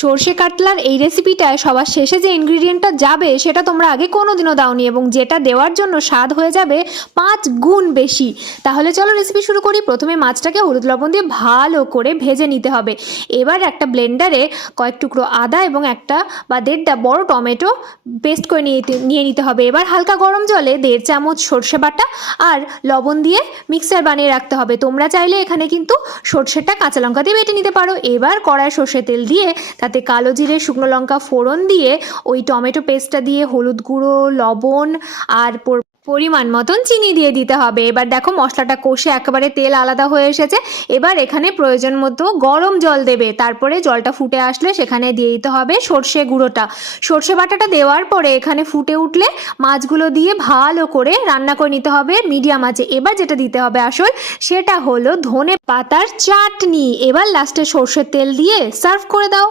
সর্ষে কাতলার এই রেসিপিটায় সবার শেষে যে ইনগ্রিডিয়েন্টটা যাবে সেটা তোমরা আগে কোনোদিনও দাওনি, এবং যেটা দেওয়ার জন্য স্বাদ হয়ে যাবে 5 গুণ বেশি। তাহলে চলো রেসিপি শুরু করি। প্রথমে মাছটাকে হলুদ লবণ দিয়ে ভালো করে ভেজে নিতে হবে। এবার একটা ব্লেন্ডারে কয়েক টুকরো আদা এবং একটা বা দেড়টা বড় টমেটো পেস্ট করে নিয়ে নিতে হবে। এবার হালকা গরম জলে 1.5 চামচ সর্ষে বাটা আর লবণ দিয়ে মিক্সার বানিয়ে রাখতে হবে। তোমরা চাইলে এখানে কিন্তু সর্ষেটা কাঁচা লঙ্কা দিয়ে বেটে নিতে পারো। এবার কড়ায় সর্ষে তেল দিয়ে তাতে কালো জিরে, শুকনো লঙ্কা ফোড়ন দিয়ে ওই টমেটো পেস্টটা দিয়ে হলুদ গুঁড়ো, লবণ আর পরিমাণ মতন চিনি দিয়ে দিতে হবে। এবার দেখো মশলাটা কষে একেবারে তেল আলাদা হয়ে এসেছে। এবার এখানে প্রয়োজন মতো গরম জল দেবে। তারপরে জলটা ফুটে আসলে সেখানে দিয়ে দিতে হবে সর্ষে গুঁড়োটা। সর্ষে বাটাটা দেওয়ার পরে এখানে ফুটে উঠলে মাছগুলো দিয়ে ভালো করে রান্না করে নিতে হবে মিডিয়াম আঁচে। এবার যেটা দিতে হবে আসল, সেটা হলো ধনে পাতার চাটনি। এবার লাস্টে সর্ষের তেল দিয়ে সার্ভ করে দাও।